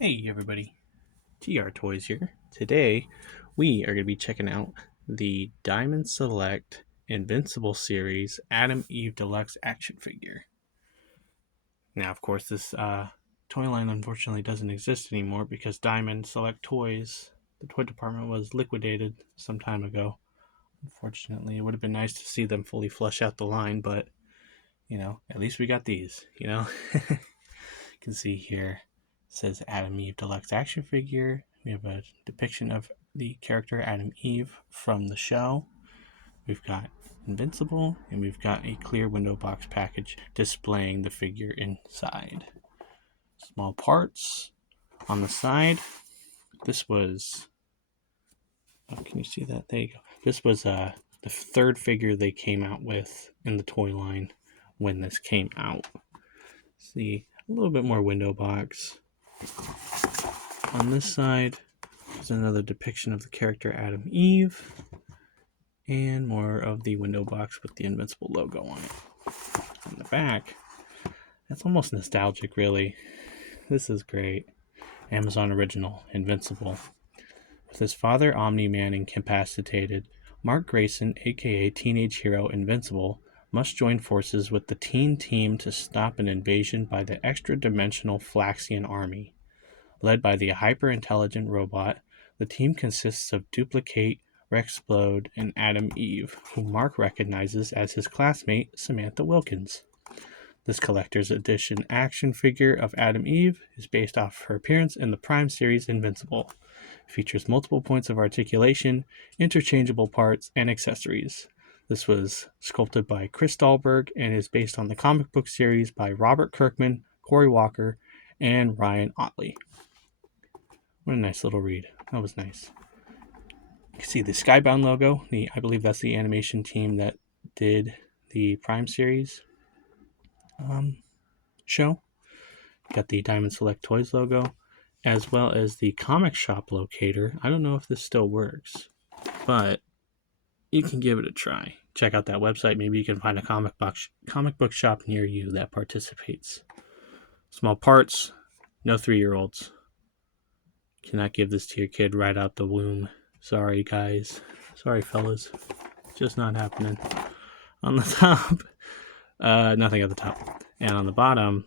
Hey everybody, TR Toys here. Today we are going to be checking out the Diamond Select Invincible Series Adam Eve Deluxe action figure. Now, of course, this toy line unfortunately doesn't exist anymore because Diamond Select Toys, the toy department, was liquidated some time ago. Unfortunately, it would have been nice to see them fully flush out the line, but at least we got these. You can see here it says Adam Eve Deluxe action figure. We have a depiction of the character Adam Eve from the show. We've got Invincible, and we've got a clear window box package displaying the figure inside. Small parts on the side. This was, can you see that? There you go. This was the third figure they came out with in the toy line when this came out. See, a little bit more window box. On this side is another depiction of the character Adam Eve, and more of the window box with the Invincible logo on it. On the back, that's almost nostalgic, really. This is great. Amazon original, Invincible. With his father Omni-Man incapacitated, Mark Grayson, aka teenage hero Invincible, must join forces with the teen team to stop an invasion by the extra-dimensional Flaxian army. Led by the hyper-intelligent robot, the team consists of Duplicate, Rexplode, and Adam Eve, whom Mark recognizes as his classmate Samantha Wilkins. This collector's edition action figure of Adam Eve is based off her appearance in the Prime series Invincible. It features multiple points of articulation, interchangeable parts, and accessories. This was sculpted by Chris Dahlberg and is based on the comic book series by Robert Kirkman, Corey Walker, and Ryan Ottley. What a nice little read. That was nice. You can see the Skybound logo. I believe that's the animation team that did the Prime series show. Got the Diamond Select Toys logo, as well as the comic shop locator. I don't know if this still works, but you can give it a try. Check out that website. Maybe you can find a comic book shop near you that participates. Small parts, no 3-year-olds. Cannot give this to your kid right out the womb. Sorry, guys. Sorry, fellas. Just not happening. On the top, nothing at the top. And on the bottom,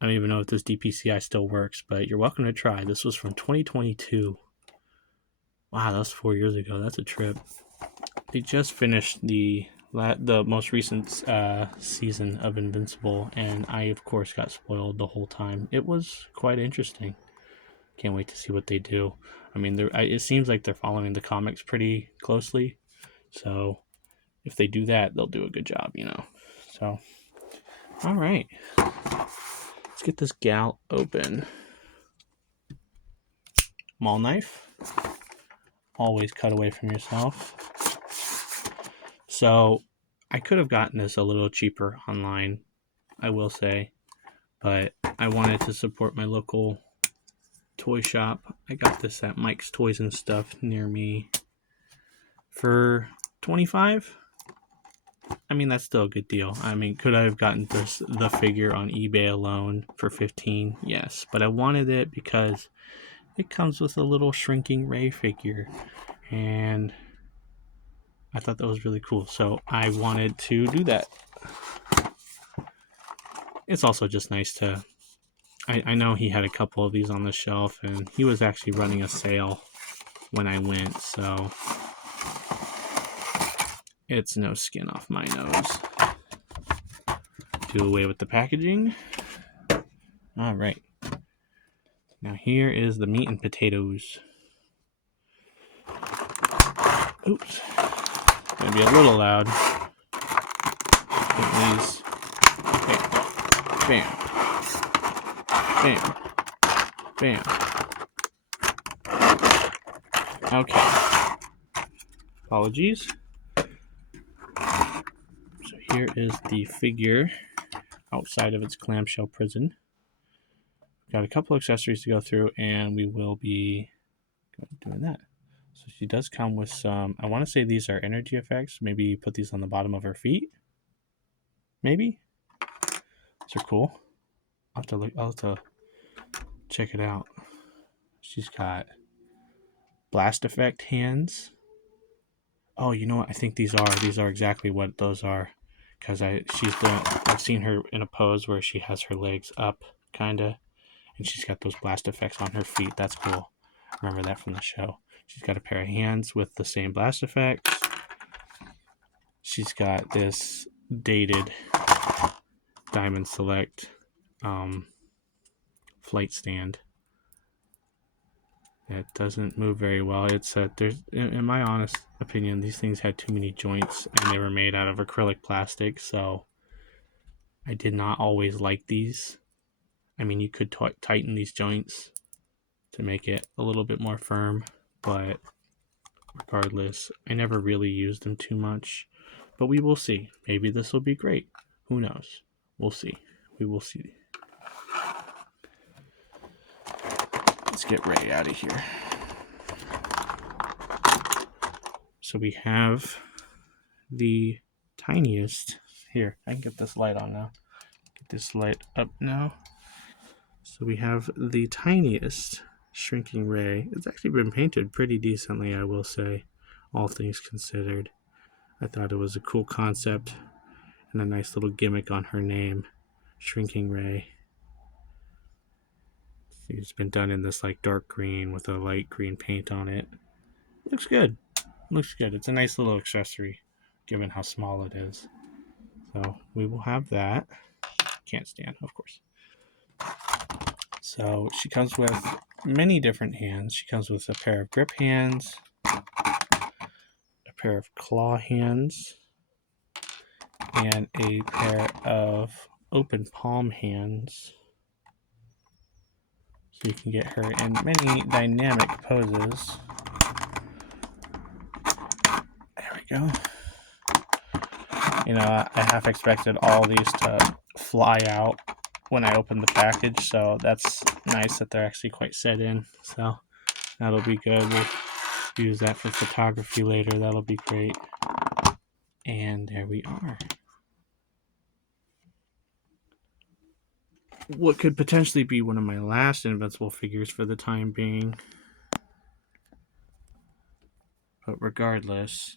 I don't even know if this DPCI still works, but you're welcome to try. This was from 2022. Wow, that was 4 years ago. That's a trip. They just finished the most recent season of Invincible, and I, of course, got spoiled the whole time. It was quite interesting. Can't wait to see what they do. I mean, it seems like they're following the comics pretty closely. So if they do that, they'll do a good job, So, all right. Let's get this gal open. Mall knife. Always cut away from yourself. So I could have gotten this a little cheaper online, I will say. But I wanted to support my local toy shop. I got this at Mike's Toys and Stuff near me for $25. I mean, that's still a good deal. I mean, could I have gotten the figure on eBay alone for $15? Yes, but I wanted it because it comes with a little shrinking Ray figure, and I thought that was really cool, so I wanted to do that. It's also just nice to I know he had a couple of these on the shelf, and he was actually running a sale when I went, so it's no skin off my nose. Do away with the packaging. All right. Now here is the meat and potatoes. Oops. Gonna be a little loud. Get these. Bam. Bam. Bam. Okay. Apologies. So here is the figure outside of its clamshell prison. Got a couple accessories to go through, and we will be doing that. So she does come with some, I want to say these are energy effects. Maybe put these on the bottom of her feet. Maybe. These are cool. I'll have to check it out. She's got blast effect hands. Oh, you know what? I think these are exactly what those are, because I've seen her in a pose where she has her legs up, kinda, and she's got those blast effects on her feet. That's cool. Remember that from the show. She's got a pair of hands with the same blast effects. She's got this dated Diamond Select flight stand that doesn't move very well. It's there's, in my honest opinion, these things had too many joints and they were made out of acrylic plastic, so I did not always like these. I mean, you could tighten these joints to make it a little bit more firm, but regardless, I never really used them too much. But we will see. Maybe this will be great. Who knows? We'll see. We will see. Let's get Ray out of here. So we have the tiniest. Here, I can get this light on now. Get this light up now. So we have the tiniest shrinking Ray. It's actually been painted pretty decently, I will say, all things considered. I thought it was a cool concept and a nice little gimmick on her name, Shrinking Ray. It's been done in this like dark green with a light green paint on it. Looks good. Looks good. It's a nice little accessory given how small it is. So we will have that. Can't stand, of course. So she comes with many different hands. She comes with a pair of grip hands, a pair of claw hands, and a pair of open palm hands. So you can get her in many dynamic poses. There we go. You know, I half expected all these to fly out when I open the package, so that's nice that they're actually quite set in. So that'll be good. We'll use that for photography later. That'll be great. And there we are. What could potentially be one of my last Invincible figures for the time being. But regardless.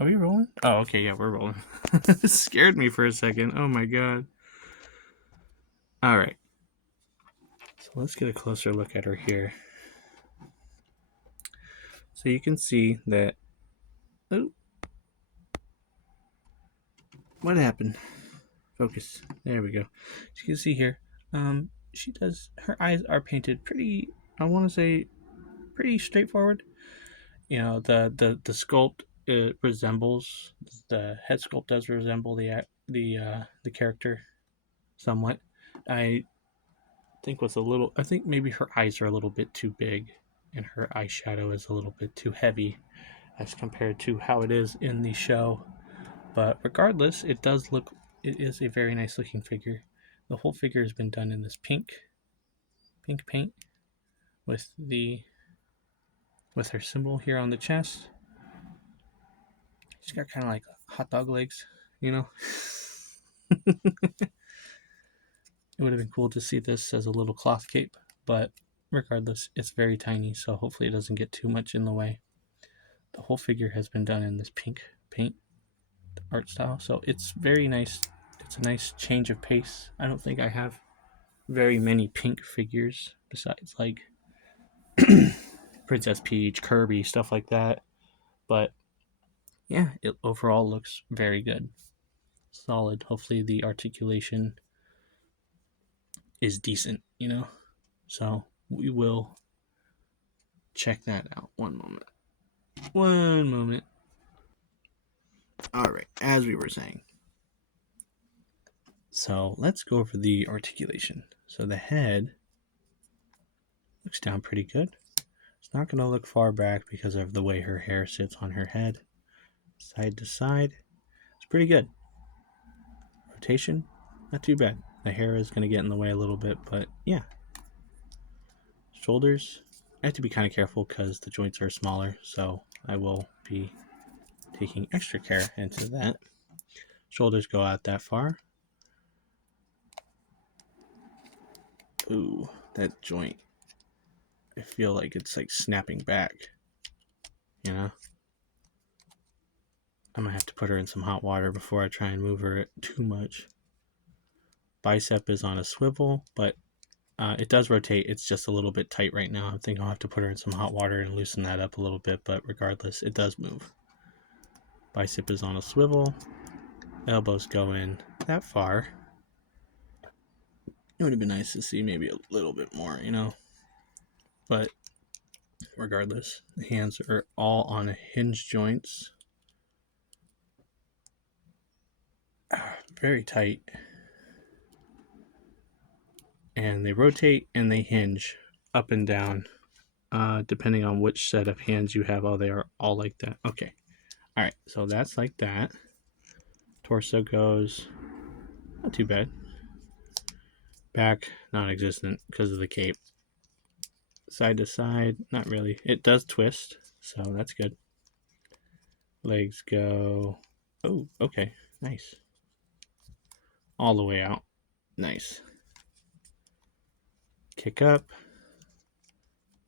Are we rolling? Oh, okay, yeah, we're rolling. It scared me for a second. Oh my god. Alright. So let's get a closer look at her here. So you can see that... Oh. What happened? Focus. There we go. So you can see here. She does... Her eyes are painted pretty... I want to say pretty straightforward. You know, the sculpt, it resembles... The head sculpt does resemble the character somewhat. I think maybe her eyes are a little bit too big and her eyeshadow is a little bit too heavy as compared to how it is in the show. But regardless, it is a very nice looking figure. The whole figure has been done in this pink paint with her symbol here on the chest. She's got kind of like hot dog legs, you know. It would have been cool to see this as a little cloth cape, but regardless, it's very tiny, so hopefully it doesn't get too much in the way. The whole figure has been done in this pink paint art style, so it's very nice. It's a nice change of pace. I don't think I have very many pink figures besides like Princess Peach, Kirby, stuff like that. But yeah, it overall looks very good. Solid. Hopefully the articulation is decent, you know? So we will check that out. One moment. All right, as we were saying. So let's go over the articulation. So the head looks down pretty good. It's not going to look far back because of the way her hair sits on her head. Side to side, it's pretty good. Rotation, not too bad. The hair is going to get in the way a little bit, but yeah. Shoulders, I have to be kind of careful because the joints are smaller, so I will be taking extra care into that. Shoulders go out that far. Ooh, that joint. I feel like it's like snapping back. You know? I'm gonna have to put her in some hot water before I try and move her too much. Bicep is on a swivel, but it does rotate. It's just a little bit tight right now. I think I'll have to put her in some hot water and loosen that up a little bit, but regardless, it does move. Bicep is on a swivel. Elbows go in that far. It would have been nice to see maybe a little bit more, you know? But regardless, the hands are all on hinge joints. Very tight. And they rotate and they hinge up and down, depending on which set of hands you have. Oh, they are all like that. Okay. All right. So that's like that. Torso goes not too bad. Back, non-existent because of the cape. Side to side, not really. It does twist, so that's good. Legs go. Oh, okay. Nice. All the way out. Nice. Kick up.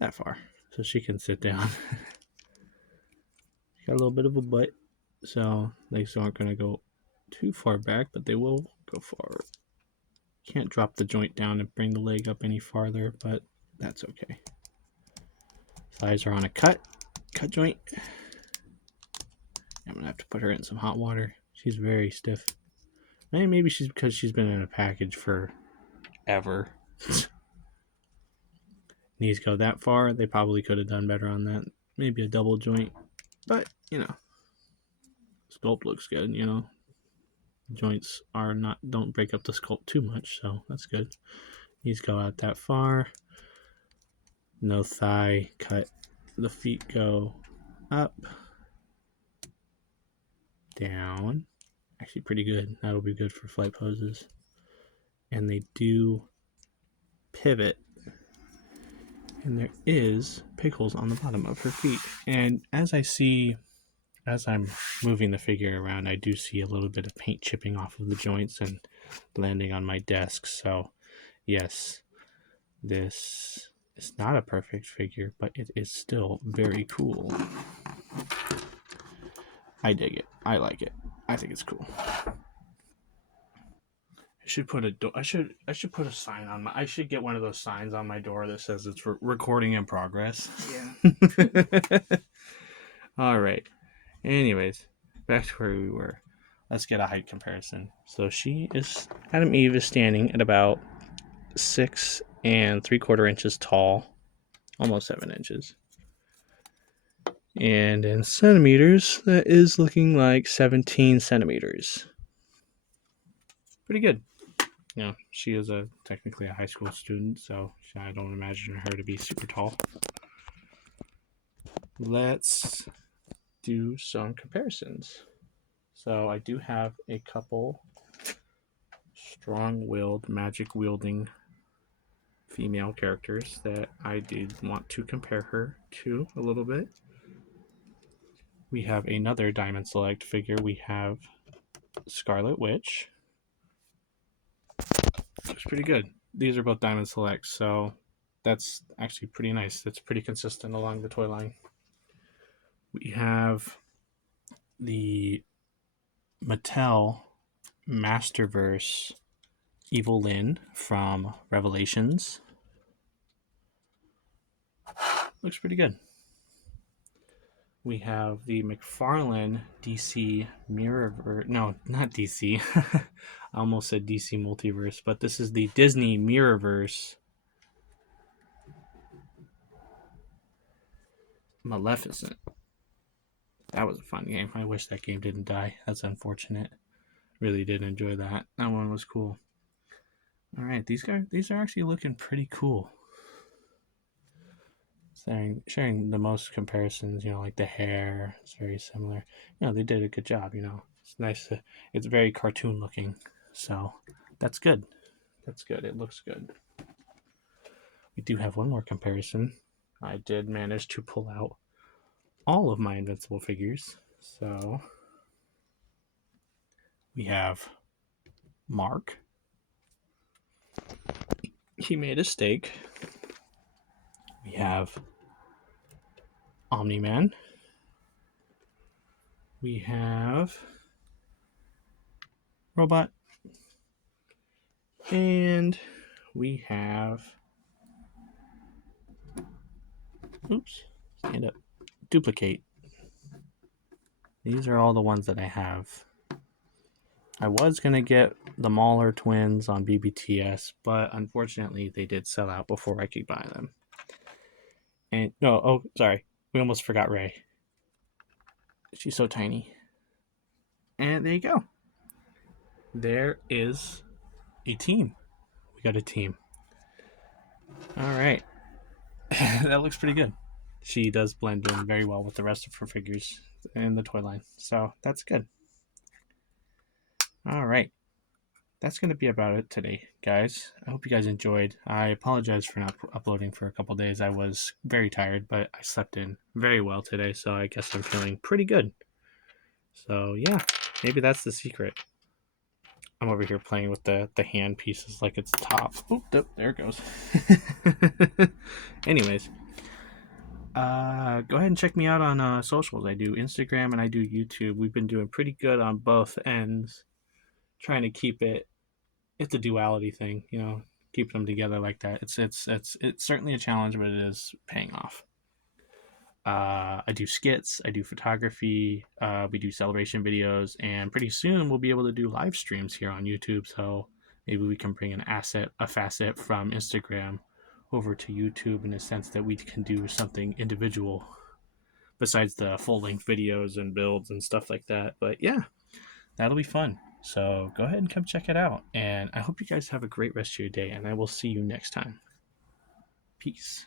That far. So she can sit down. Got a little bit of a butt, so legs aren't going to go too far back, but they will go forward. Can't drop the joint down and bring the leg up any farther, but that's okay. Thighs are on a cut joint. I'm going to have to put her in some hot water. She's very stiff. Maybe she's because she's been in a package for ever. Knees go that far. They probably could have done better on that. Maybe a double joint. But, you know, sculpt looks good, you know. Joints are not, don't break up the sculpt too much, so that's good. Knees go out that far. No thigh cut. The feet go up, down. Actually pretty good. That'll be good for flight poses. And they do pivot. And there is pig holes on the bottom of her feet. And as I'm moving the figure around, I do see a little bit of paint chipping off of the joints and landing on my desk. So, yes, this is not a perfect figure, but it is still very cool. I dig it. I like it. I think it's cool. I should put a sign on my. I should get one of those signs on my door that says it's recording in progress. Yeah. All right. Anyways, back to where we were. Let's get a height comparison. So Adam Eve is standing at about 6 3/4 inches tall, almost 7 inches. And in centimeters, that is looking like 17 centimeters. Pretty good. You know, she is technically a high school student, so I don't imagine her to be super tall. Let's do some comparisons. So I do have a couple strong-willed, magic-wielding female characters that I did want to compare her to a little bit. We have another Diamond Select figure. We have Scarlet Witch. Looks pretty good. These are both Diamond Select, so that's actually pretty nice. That's pretty consistent along the toy line. We have the Mattel Masterverse Evil Lyn from Revelations. Looks pretty good. We have the McFarlane DC Mirrorverse. No, not DC. I almost said DC Multiverse, but this is the Disney Mirrorverse Maleficent. That was a fun game. I wish that game didn't die. That's unfortunate. Really did enjoy that. That one was cool. All right, these are actually looking pretty cool. Sharing the most comparisons, you know, like the hair is very similar. You know, they did a good job. You know, it's nice. It's very cartoon looking, so that's good. That's good. It looks good. We do have one more comparison. I did manage to pull out all of my Invincible figures. So we have Mark. he made a steak. We have Omni Man. We have Robot. And we have. Oops. Stand up. Duplicate. These are all the ones that I have. I was going to get the Mahler twins on BBTS, but unfortunately they did sell out before I could buy them. And no, oh, sorry. We almost forgot Ray. She's so tiny. And there you go. There is a team. We got a team. All right. That looks pretty good. She does blend in very well with the rest of her figures in the toy line. So that's good. All right. That's going to be about it today, guys. I hope you guys enjoyed. I apologize for not uploading for a couple days. I was very tired, but I slept in very well today, so I guess I'm feeling pretty good. So, yeah, maybe that's the secret. I'm over here playing with the hand pieces like it's top. Oh, there it goes. Anyways, go ahead and check me out on socials. I do Instagram and I do YouTube. We've been doing pretty good on both ends, trying to keep it's a duality thing, keeping them together like that. It's certainly a challenge, but it is paying off. I do skits, I do photography, we do celebration videos, and pretty soon we'll be able to do live streams here on YouTube. So maybe we can bring a facet from Instagram over to YouTube in a sense that we can do something individual besides the full length videos and builds and stuff like that. But yeah, that'll be fun. So go ahead and come check it out. And I hope you guys have a great rest of your day, and I will see you next time. Peace.